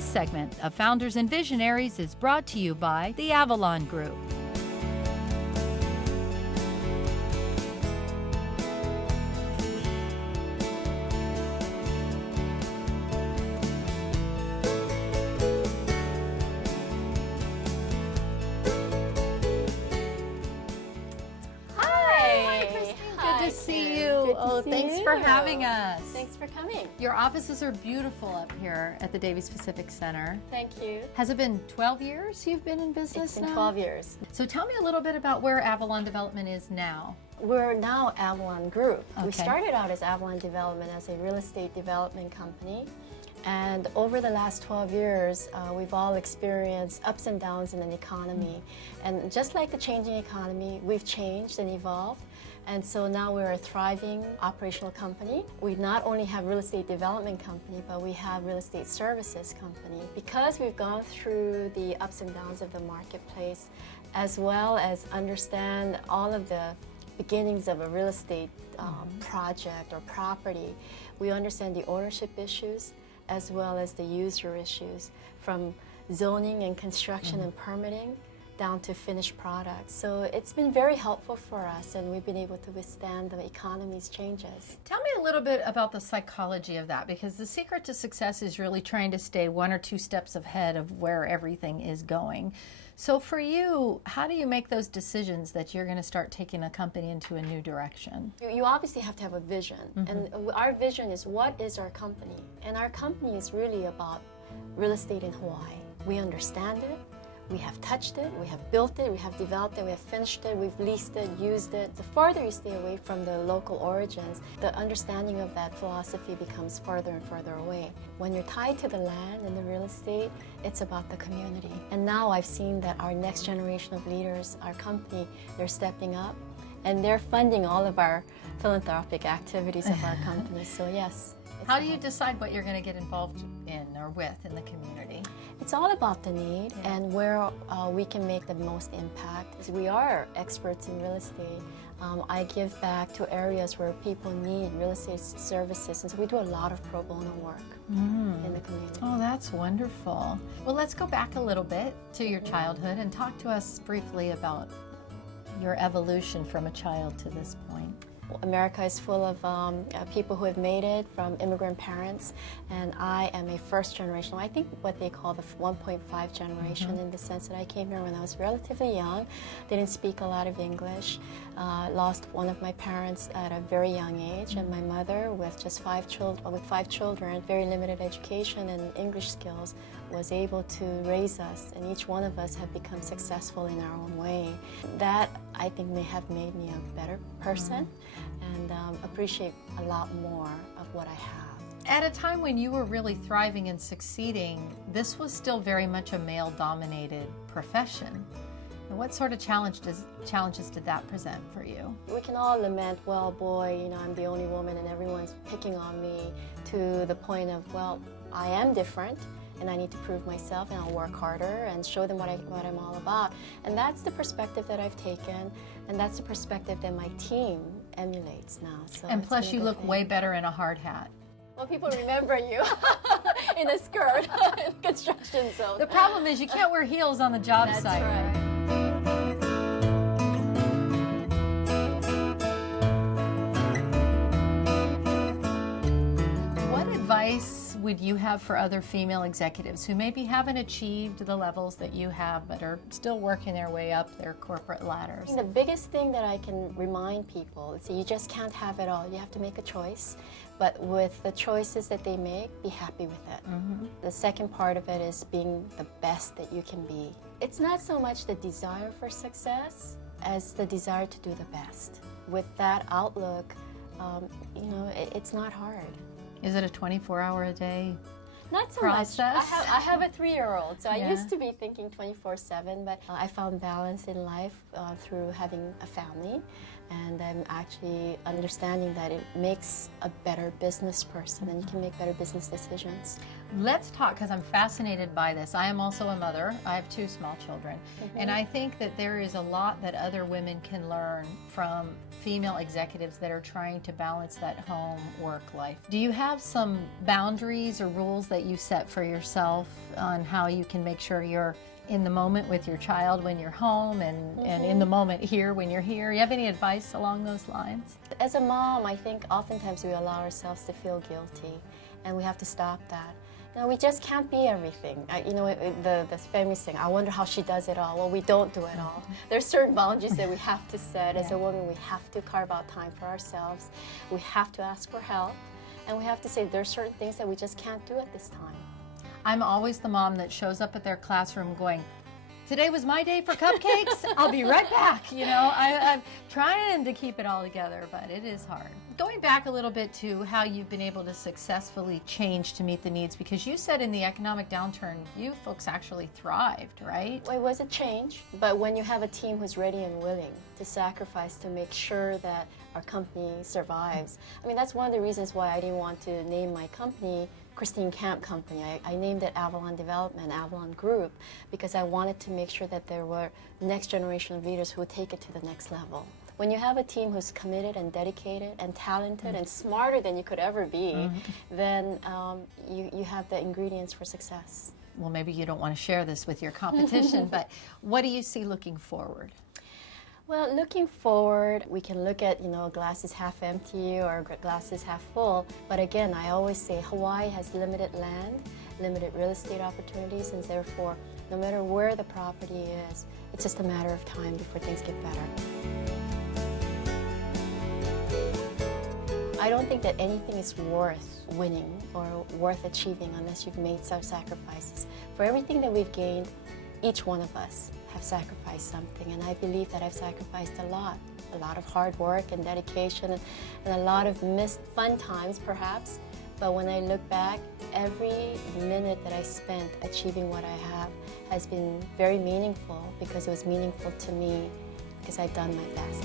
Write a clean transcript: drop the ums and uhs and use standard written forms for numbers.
This segment of Founders and Visionaries is brought to you by the Avalon Group. Thanks for having us. Thanks for coming. Your offices are beautiful up here at the Davies Pacific Center. Thank you. Has it been 12 years you've been in business It's been now? 12 years. So tell me a little bit about where Avalon Development is now. We're now Avalon Group. Okay. We started out as Avalon Development as a real estate development company. And over the last 12 years, we've all experienced ups and downs in an economy. And just like the changing economy, we've changed and evolved. And so now we're a thriving operational company. We not only have real estate development company, but we have real estate services company. Because we've gone through the ups and downs of the marketplace, as well as understand all of the beginnings of a real estate project or property, we understand the ownership issues as well as the user issues, from zoning and construction and permitting down to finished products. So it's been very helpful for us, and we've been able to withstand the economy's changes. Tell me a little bit about the psychology of that, because the secret to success is really trying to stay one or two steps ahead of where everything is going. So for you, how do you make those decisions that you're going to start taking a company into a new direction? You obviously have to have a vision, and our vision is, what is our company? And our company is really about real estate in Hawaii. We understand it. We have touched it, we have built it, we have developed it, we have finished it, we've leased it, used it. The farther you stay away from the local origins, the understanding of that philosophy becomes further and further away. When you're tied to the land and the real estate, it's about the community. And now I've seen that our next generation of leaders, our company, they're stepping up and they're funding all of our philanthropic activities of our company. So yes. How do you decide what you're going to get involved in or with in the community? It's all about the need and where we can make the most impact. As we are experts in real estate, I give back to areas where people need real estate services, and so we do a lot of pro bono work in the community. Oh, that's wonderful. Well, let's go back a little bit to your childhood and talk to us briefly about your evolution from a child to this point. America is full of people who have made it from immigrant parents, and I am a first generation, I think what they call the 1.5 generation, in the sense that I came here when I was relatively young, didn't speak a lot of English, lost one of my parents at a very young age, and my mother with just 5 children, very limited education and English skills, was able to raise us, and each one of us have become successful in our own way. That, I think, may have made me a better person and appreciate a lot more of what I have. At a time when you were really thriving and succeeding, this was still very much a male-dominated profession. And what sort of challenges did that present for you? We can all lament, well, boy, I'm the only woman and everyone's picking on me, to the point of, well, I am different, and I need to prove myself, and I'll work harder and show them what I'm all about. And that's the perspective that I've taken, and that's the perspective that my team emulates now. So and plus you look way better in a hard hat. Well, people remember you in a skirt in the construction zone. The problem is you can't wear heels on the job That's site. Right. What advice would you have for other female executives who maybe haven't achieved the levels that you have but are still working their way up their corporate ladders? The biggest thing that I can remind people is that you just can't have it all. You have to make a choice, but with the choices that they make, be happy with it. The second part of it is being the best that you can be. It's not so much the desire for success as the desire to do the best. With that outlook, it's not hard. Is it a 24-hour-a-day Not so process? much. I have a 3-year-old, so I Yeah. used to be thinking 24/7, but I found balance in life through having a family. And I'm actually understanding that it makes a better business person and you can make better business decisions. Let's talk, because I'm fascinated by this. I am also a mother. I have 2 small children. And I think that there is a lot that other women can learn from female executives that are trying to balance that home work life. Do you have some boundaries or rules that you set for yourself on how you can make sure you're in the moment with your child when you're home and in the moment here when you're here? You have any advice along those lines? As a mom, I think oftentimes we allow ourselves to feel guilty, and we have to stop that. No, we just can't be everything. The famous thing, I wonder how she does it all. Well, we don't do it all. There's certain boundaries that we have to set. As a woman, we have to carve out time for ourselves. We have to ask for help. And we have to say there's certain things that we just can't do at this time. I'm always the mom that shows up at their classroom going, today was my day for cupcakes. I'll be right back. I'm trying to keep it all together, but it is hard. Going back a little bit to how you've been able to successfully change to meet the needs, because you said in the economic downturn, you folks actually thrived, right? Well, it was a change, but when you have a team who's ready and willing to sacrifice to make sure that our company survives. I mean, that's one of the reasons why I didn't want to name my company Christine Camp Company. I named it Avalon Development, Avalon Group, because I wanted to make sure that there were next generation of leaders who would take it to the next level. When you have a team who's committed and dedicated and talented and smarter than you could ever be, then you have the ingredients for success. Well, maybe you don't want to share this with your competition, but what do you see looking forward? Well, looking forward, we can look at, glass is half empty or glass is half full. But again, I always say Hawaii has limited land, limited real estate opportunities, and therefore, no matter where the property is, it's just a matter of time before things get better. I don't think that anything is worth winning or worth achieving unless you've made some sacrifices. For everything that we've gained, each one of us have sacrificed something, and I believe that I've sacrificed a lot of hard work and dedication, and a lot of missed fun times perhaps. But when I look back, every minute that I spent achieving what I have has been very meaningful, because it was meaningful to me, because I've done my best.